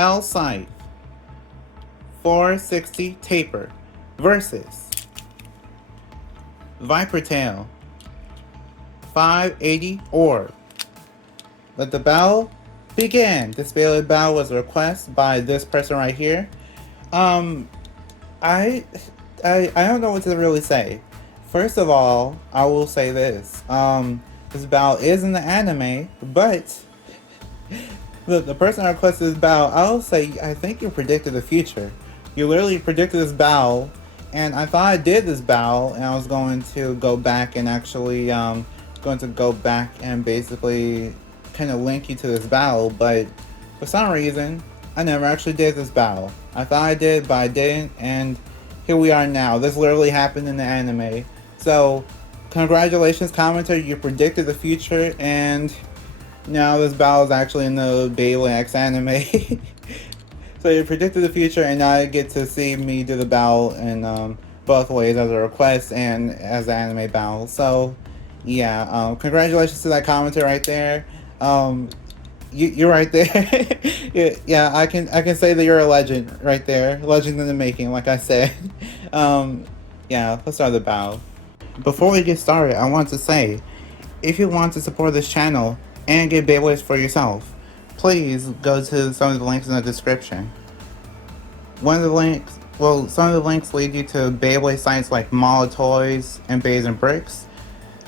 Scythe 460 Taper versus Viper Tail 580 Orb. Let the battle begin. This Beyblade battle was a request by this person right here. I don't know what to really say. First of all, I will say this. This battle is in the anime, but the person that requested this battle, I'll say, I think you predicted the future. You literally predicted this battle, and I thought I did this battle, and I was going to go back and actually, basically kind of link you to this battle, but for some reason, I never actually did this battle. I thought I did, but I didn't, and here we are now. This literally happened in the anime. So, congratulations, commenter, you predicted the future, and now this battle is actually in the Beyblade X anime. So you predicted the future, and now you get to see me do the battle in both ways, as a request and as an anime battle. So, yeah, congratulations to that commenter right there. You're right there. yeah, I can say that you're a legend right there, legend in the making, like I said. Yeah, let's start the battle. Before we get started, I want to say, if you want to support this channel and get Beyblades for yourself, please go to some of the links in the description. Some of the links lead you to Beyblade sites like Mall of Toys and Bays and Bricks,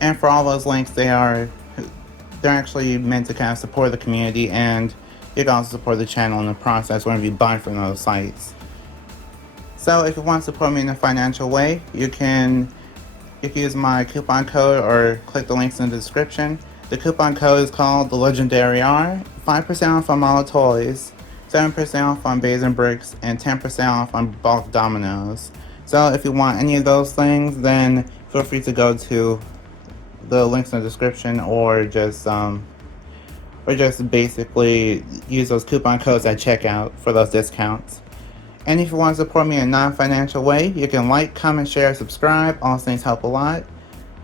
and for all those links, they're actually meant to kind of support the community, and you can also support the channel in the process whenever you buy from those sites. So if you want to support me in a financial way, you can use my coupon code or click the links in the description. The coupon code is called the Legendary R. 5% off on Mall of Toys, 7% off on Bays and Bricks, and 10% off on bulk dominoes. So if you want any of those things, then feel free to go to the links in the description, or just basically use those coupon codes at checkout for those discounts. And if you want to support me in a non-financial way, you can like, comment, share, subscribe. All things help a lot.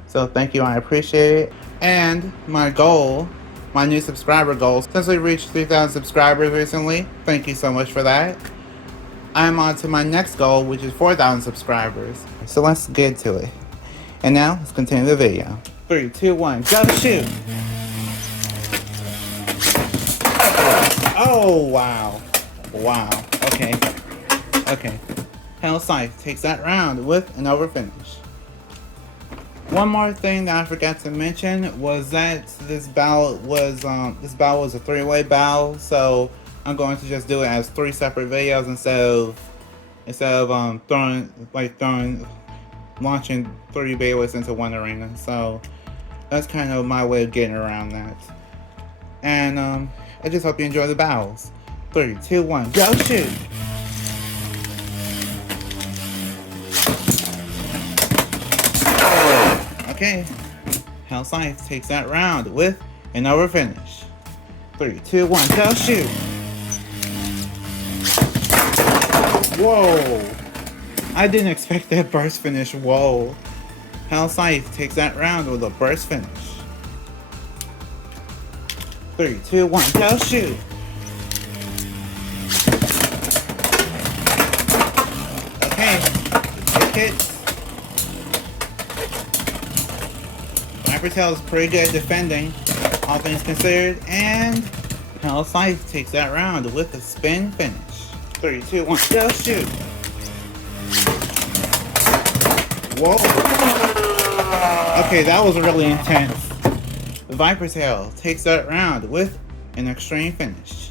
So thank you, I appreciate it. And my goal, my new subscriber goal, since we reached 3,000 subscribers recently, thank you so much for that. I'm on to my next goal, which is 4,000 subscribers. So let's get to it. And now, let's continue the video. 3, 2, 1, go shoot! Oh, wow. Wow, okay. Scythe takes that round with an over finish. One more thing that I forgot to mention was that this battle was a 3-way battle, so I'm going to just do it as 3 separate videos instead of launching 3 Beyblades into one arena. So that's kind of my way of getting around that. And I just hope you enjoy the battles. 3, 2, 1, go shoot! Okay, Scythe takes that round with an over finish. 3, 2, 1, go shoot! Whoa! I didn't expect that burst finish, whoa. Scythe takes that round with a burst finish. 3, 2, 1, go shoot! Okay, it hits. Viper is pretty good at defending, all things considered, and Scythe takes that round with a spin finish. 3, 2, 1, go shoot! Whoa! Okay, that was really intense. Viper Tail takes that round with an extreme finish.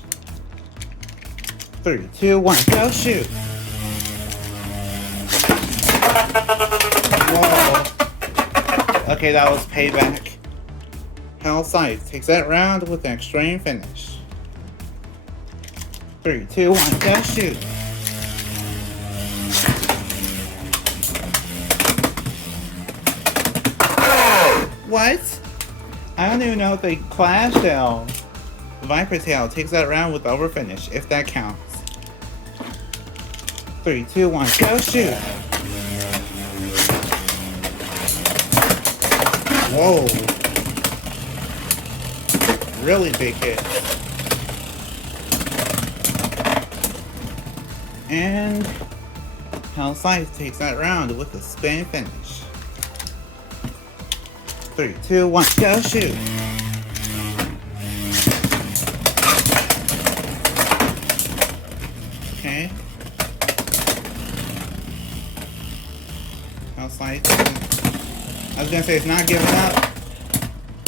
3, 2, 1, go shoot! Whoa! Okay, that was payback. Scythe takes that round with an extreme finish. 3, 2, 1, go shoot! What? I don't even know if they clashed out. Viper Tail takes that round with over finish, if that counts. 3, 2, 1, go shoot! Whoa. Really big hit. And Scythe takes that round with a spin finish. 3, 2, 1, go shoot! Okay. Scythe, I was gonna say it's not giving up.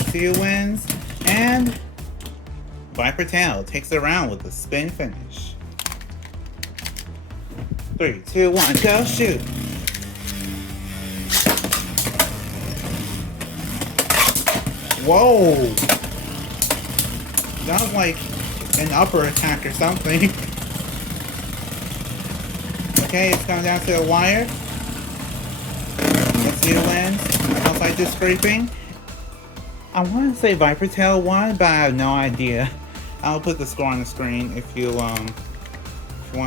See who wins. And Viper Tail takes the round with a spin finish. 3, 2, 1, go shoot! Whoa! That was like an upper attack or something. Okay, it's coming down to the wire. Let's see who wins. Looks like just scraping. I want to say Viper Tail won, but I have no idea. I'll put the score on the screen if you want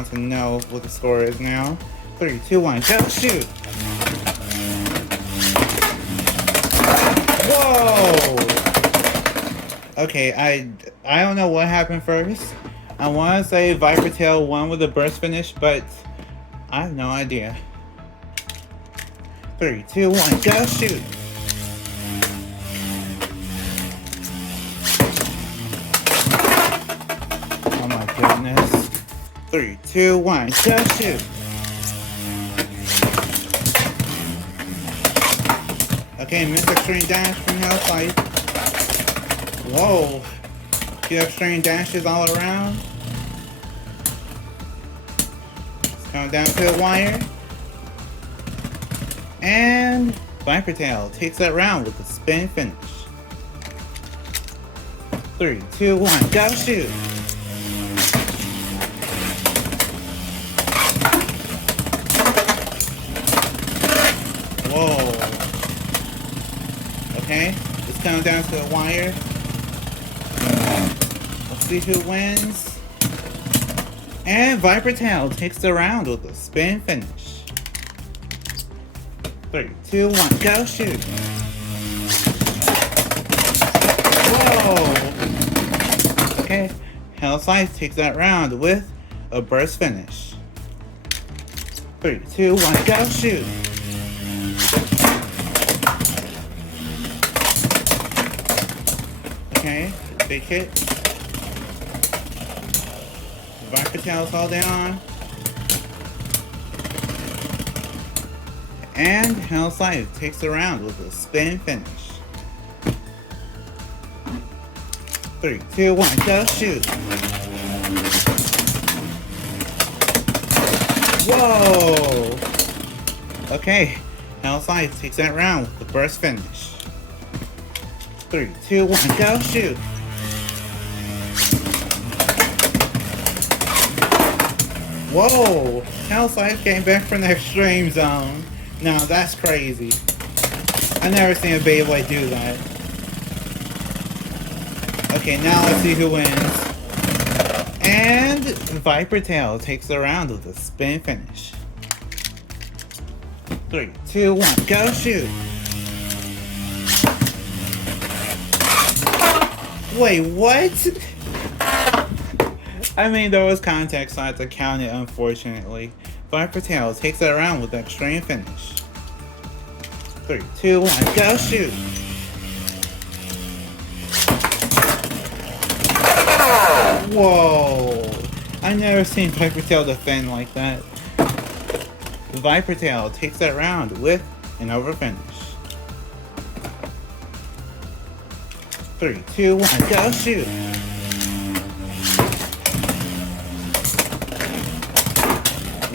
to know what the score is now. 3, 2, 1, go shoot! Whoa! Okay, I don't know what happened first. I want to say Viper Tail won with a burst finish, but I have no idea. 3, 2, 1, go shoot! Oh my goodness. 3, 2, 1, go shoot! Okay, missed extreme dash from Scythe. Whoa! Few extreme dashes all around. It's coming down to the wire. And Viper Tail takes that round with a spin finish. 3, 2, 1, go shoot! Whoa. Okay, it's coming down to the wire. Let's see who wins. And Viper Tail takes the round with a spin finish. 3, 2, 1, go shoot! Whoa! Okay, Scythe takes that round with a burst finish. 3, 2, 1, go shoot! Okay, big hit. Viper Tail's all down. And Scythe takes the round with a spin finish. 3, 2, 1, go shoot! Whoa! Okay, Scythe takes that round with a burst finish. 3, 2, 1, go shoot! Whoa! Scythe came back from the extreme zone. Now that's crazy. I've never seen a Beyblade do that. Okay, now let's see who wins. And Viper Tail takes the round with a spin finish. 3, 2, 1, go shoot! Wait, what? I mean, there was context, so I had to count it, unfortunately. Viper Tail takes it around with an extreme finish. 3, 2, 1, go shoot! Whoa! I've never seen Viper Tail defend like that. Viper Tail takes that round with an over finish. 3, 2, 1, go shoot!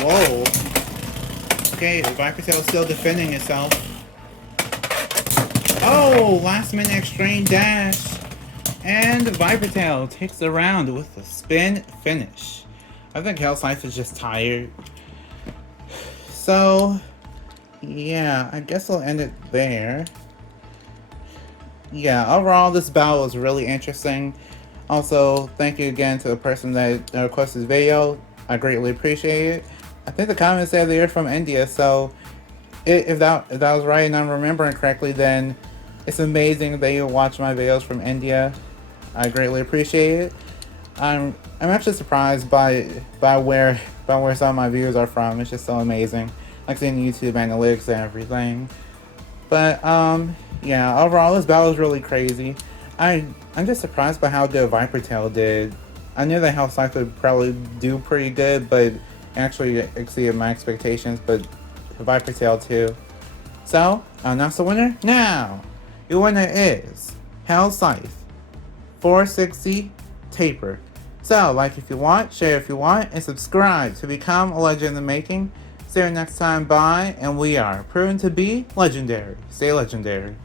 Whoa! Okay, Viper Tail's still defending itself. Oh! Last minute extreme dash! And Viper Tail takes the round with a spin finish. I think Scythe is just tired. So, yeah, I guess I'll end it there. Yeah, overall this battle was really interesting. Also, thank you again to the person that requested this video. I greatly appreciate it. I think the comment said they're from India, so if that was right and I'm remembering correctly, then it's amazing that you watch my videos from India. I greatly appreciate it. I'm actually surprised by where some of my views are from. It's just so amazing, like seeing YouTube analytics and everything. But yeah, overall this battle is really crazy. I'm just surprised by how good Viper Tail did. I knew that Scythe would probably do pretty good, but actually exceeded my expectations. But Viper Tail too. So I'll announce the winner now. Your winner is Scythe 460 Taper. So like if you want, share if you want, and subscribe to become a legend in the making. See you next time, bye, and we are proven to be legendary. Stay legendary.